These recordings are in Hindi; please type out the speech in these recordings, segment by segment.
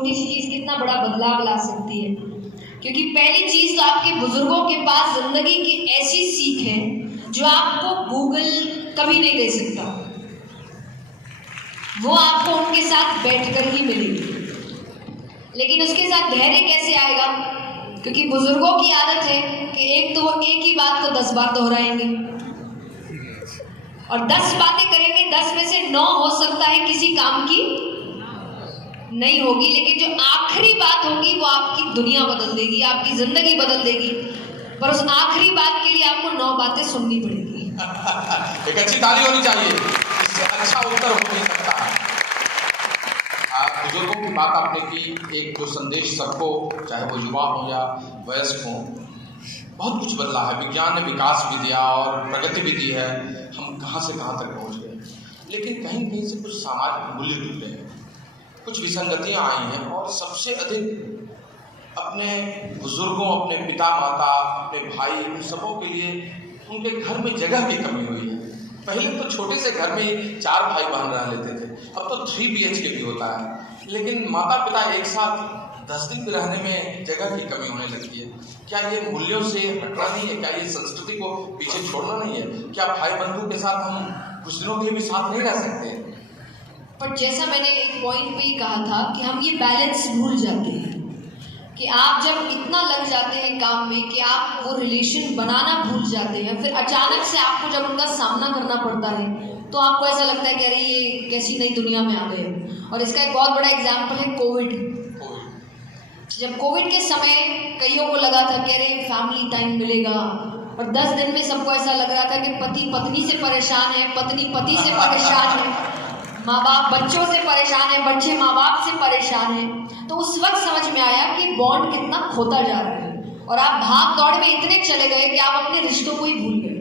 छोटी सी चीज़ कितना बड़ा बदलाव ला सकती है। क्योंकि पहली चीज़ तो आपके बुजुर्गों के पास जिंदगी की ऐसी सीख है जो आपको गूगल कभी नहीं दे सकता, वो आपको उनके साथ बैठकर ही मिलेगी। लेकिन उसके साथ धैर्य कैसे आएगा? क्योंकि बुजुर्गों की आदत है कि एक तो वो एक ही बात को 10 बार दोहराएंगे और 10 बातें करेंगे, 10 में से 9 हो सकता है किसी काम की नहीं होगी, लेकिन जो आखिरी बात होगी वो आपकी दुनिया बदल देगी, आपकी जिंदगी बदल देगी। पर उस आखिरी बात के लिए आपको 9 बातें सुननी पड़ेगी। एक अच्छी ताली होनी चाहिए, इससे अच्छा उत्तर हो नहीं सकता। बुजुर्गों की बात आपने की, एक जो संदेश सबको, चाहे वो युवा हो या वयस्क हो, बहुत कुछ बदला है। विज्ञान ने विकास भी दिया और प्रगति भी दी है, हम कहाँ से कहाँ तक पहुँच गए। लेकिन कहीं कहीं से कुछ सामाजिक मूल्य टूटे हैं, कुछ विसंगतियाँ आई हैं और सबसे अधिक अपने बुजुर्गों, अपने पिता माता, अपने भाई, उन सबों के लिए उनके घर में जगह की कमी हुई है। पहले तो छोटे से घर में 4 भाई बहन रह लेते थे, अब तो 3 BHK भी होता है। लेकिन माता पिता एक साथ 10 दिन रहने में जगह की कमी होने लगती है। क्या ये मूल्यों से हटना नहीं है? क्या ये संस्कृति को पीछे छोड़ना नहीं है? क्या भाई बंधु के साथ हम कुछ दिनों के भी साथ नहीं रह सकते? पर जैसा मैंने एक पॉइंट पे ही कहा था कि हम ये बैलेंस भूल जाते हैं कि आप जब इतना लग जाते हैं काम में कि आप वो रिलेशन बनाना भूल जाते हैं, फिर अचानक से आपको जब उनका सामना करना पड़ता है तो आपको ऐसा लगता है कि अरे ये कैसी नई दुनिया में आ गए। और इसका एक बहुत बड़ा एग्जाम्पल है कोविड। जब कोविड के समय कईयों को लगा था कि अरे फैमिली टाइम मिलेगा, और 10 दिन में सबको ऐसा लग रहा था कि पति पत्नी से परेशान है, पत्नी पति से परेशान है, माँ बाप बच्चों से परेशान है, बच्चे माँ बाप से परेशान हैं। तो उस वक्त समझ में आया कि बॉन्ड कितना खोता जा रहा है और आप भाग दौड़ में इतने चले गए कि आप अपने रिश्तों को ही भूल गए।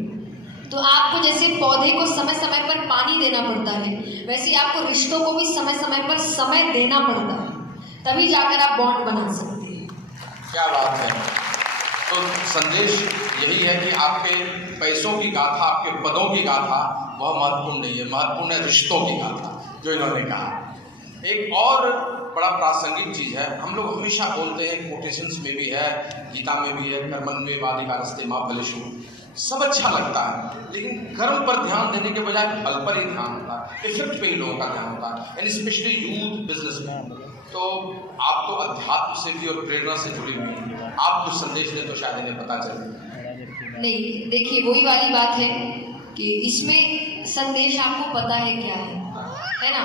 तो आपको जैसे पौधे को समय समय पर पानी देना पड़ता है, वैसे ही आपको रिश्तों को भी समय समय पर समय देना पड़ता है, तभी जाकर आप बॉन्ड बना सकते हैं। क्या बात है। तो संदेश यही है कि आपके पैसों की गाथा, आपके पदों की गाथा वह महत्वपूर्ण नहीं है, महत्वपूर्ण है रिश्तों की गाथा, जो इन्होंने कहा। एक और बड़ा प्रासंगिक चीज़ है, हम लोग हमेशा बोलते हैं, कोटेशंस में भी है, गीता में भी है, कर्मण्येवाधिकारस्ते मा फलेषु, सब अच्छा लगता है, लेकिन कर्म पर ध्यान देने के बजाय फल पर ही ध्यान होता है, इफेक्ट पे ही लोगों का ध्यान होता है, एंड स्पेशली यूथ, बिजनेसमैन। तो आप तो अध्यात्म से भी और प्रेरणा से जुड़ी हुई हैं, आप कुछ संदेश दें तो शायद इन्हें पता चले। नहीं, देखिए वही वाली बात है कि इसमें संदेश आपको पता है क्या है ना,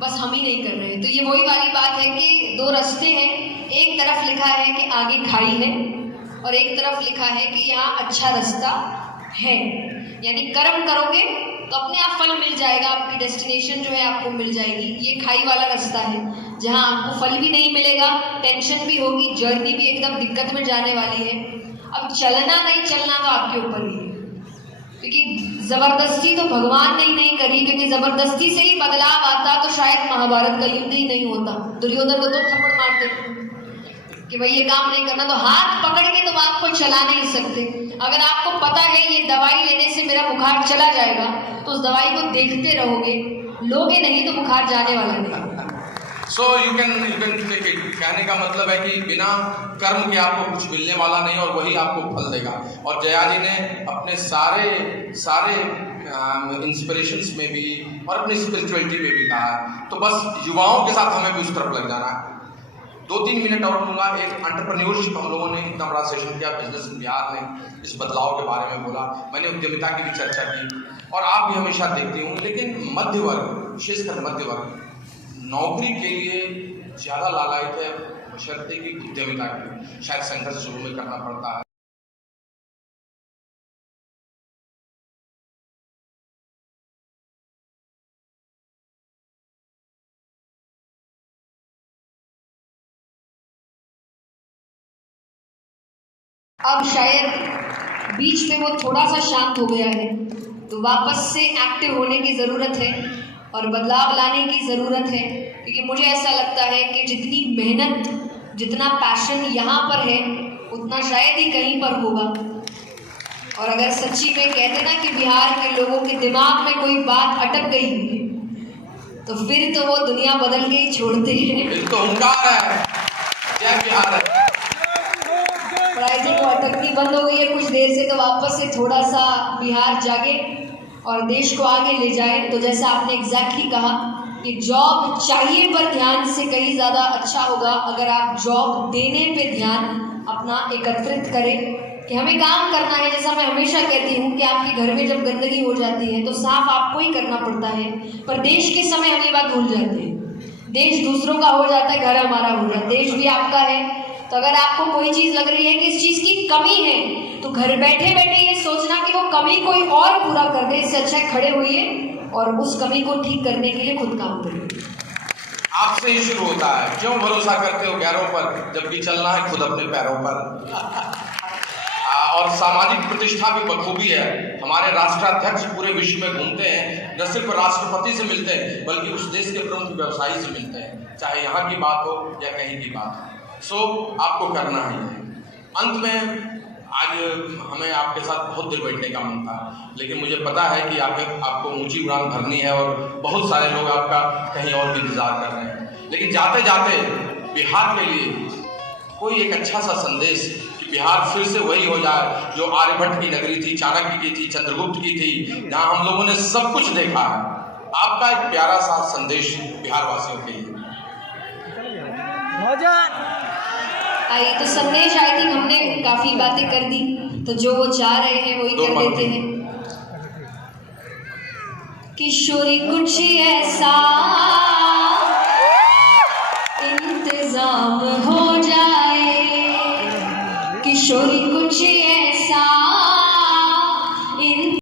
बस हम ही नहीं कर रहे। तो ये वही वाली बात है कि 2 रास्ते हैं, एक तरफ लिखा है कि आगे खाई है और एक तरफ लिखा है कि यहाँ अच्छा रास्ता है। यानी कर्म करोगे तो अपने आप फल मिल जाएगा, आपकी डेस्टिनेशन जो है आपको मिल जाएगी। ये खाई वाला रास्ता है जहाँ आपको फल भी नहीं मिलेगा, टेंशन भी होगी, जर्नी भी एकदम दिक्कत में जाने वाली है। अब चलना नहीं चलना तो आपके ऊपर ही है, क्योंकि जबरदस्ती तो भगवान ने ही नहीं करी, क्योंकि जबरदस्ती से ही बदलाव आता तो शायद महाभारत का युद्ध ही नहीं होता। दुर्योधन को तो थप्पड़ मारते कि भाई ये काम नहीं करना, तो हाथ पकड़ के तुम आपको चला नहीं सकते। अगर आपको पता है ये दवाई लेने से मेरा बुखार चला जाएगा तो उस दवाई को देखते रहोगे, लोगे नहीं तो बुखार जाने वाला नहीं। So you can take it। कहने का मतलब है कि बिना कर्म के आपको कुछ मिलने वाला नहीं और वही आपको फल देगा। और जया जी ने अपने सारे इंस्पिरेशंस में भी और अपनी स्पिरिचुअलिटी में भी कहा है। तो बस युवाओं के साथ हमें भी उस तरफ लग जाना है। 2-3 मिनट और लूँगा। एक एंटरप्रेन्योरशिप हम लोगों ने इतना बड़ा सेशन किया, बिजनेस इन बिहार ने इस बदलाव के बारे में बोला, मैंने उद्यमिता की भी चर्चा की और आप भी हमेशा देखती हूँ। लेकिन मध्य वर्ग, विशेषकर मध्य वर्ग, नौकरी के लिए ज़्यादा लालायित है, बशर्ते की उद्यमिता की शायद संघर्ष शुरू में करना पड़ता है। अब शायद बीच में वो थोड़ा सा शांत हो गया है, तो वापस से एक्टिव होने की ज़रूरत है और बदलाव लाने की ज़रूरत है। क्योंकि मुझे ऐसा लगता है कि जितनी मेहनत, जितना पैशन यहाँ पर है, उतना शायद ही कहीं पर होगा। और अगर सच्ची में कहते ना कि बिहार के लोगों के दिमाग में कोई बात अटक गई तो फिर तो वो दुनिया बदल के ही छोड़ते हैं। फिर तो हुंकार है, जय बिहार है। प्राइजिंग अटकनी बंद हो गई है कुछ देर से, तो वापस से थोड़ा सा बिहार जागे और देश को आगे ले जाए। तो जैसा आपने एग्जैक्टली कहा कि जॉब चाहिए पर ध्यान से कहीं ज़्यादा अच्छा होगा अगर आप जॉब देने पे ध्यान अपना एकत्रित करें कि हमें काम करना है। जैसा मैं हमेशा कहती हूँ कि आपके घर में जब गंदगी हो जाती है तो साफ आपको ही करना पड़ता है, पर देश के समय हम ये बात भूल जाते हैं। देश दूसरों का हो जाता है, घर हमारा हो जाता है। देश भी आपका है, तो अगर आपको कोई चीज़ लग रही है कि इस चीज़ की कमी है, तो घर बैठे बैठे ये सोचना कि वो कमी कोई और पूरा कर दे, इससे अच्छा खड़े होइए और उस कमी को ठीक करने के लिए खुद काम करिए। आपसे ही शुरू होता है। क्यों भरोसा करते हो गैरों पर, जबकि चलना है खुद अपने पैरों पर। और सामाजिक प्रतिष्ठा भी बखूबी है। हमारे राष्ट्राध्यक्ष पूरे विश्व में घूमते हैं, न सिर्फ राष्ट्रपति से मिलते हैं बल्कि उस देश के प्रमुख व्यवसायी से मिलते हैं, चाहे यहाँ की बात हो या कहीं की बात हो। सो आपको करना ही है। अंत में आज हमें आपके साथ बहुत देर बैठने का मन था, लेकिन मुझे पता है कि आपको ऊंची उड़ान भरनी है और बहुत सारे लोग आपका कहीं और भी इंतजार कर रहे हैं। लेकिन जाते जाते बिहार के लिए कोई एक अच्छा सा संदेश कि बिहार फिर से वही हो जाए जो आर्यभट्ट की नगरी थी, चाणक्य की थी, चंद्रगुप्त की थी, जहाँ हम लोगों ने सब कुछ देखा है। आपका एक प्यारा सा संदेश बिहार वासियों के लिए। आइए, तो संदेश आई थिंक हमने काफी बातें कर दी, तो जो वो चाह रहे हैं वही कर देते हैं। किशोरी कुछ ऐसा इंतजाम हो जाए, किशोरी कुछ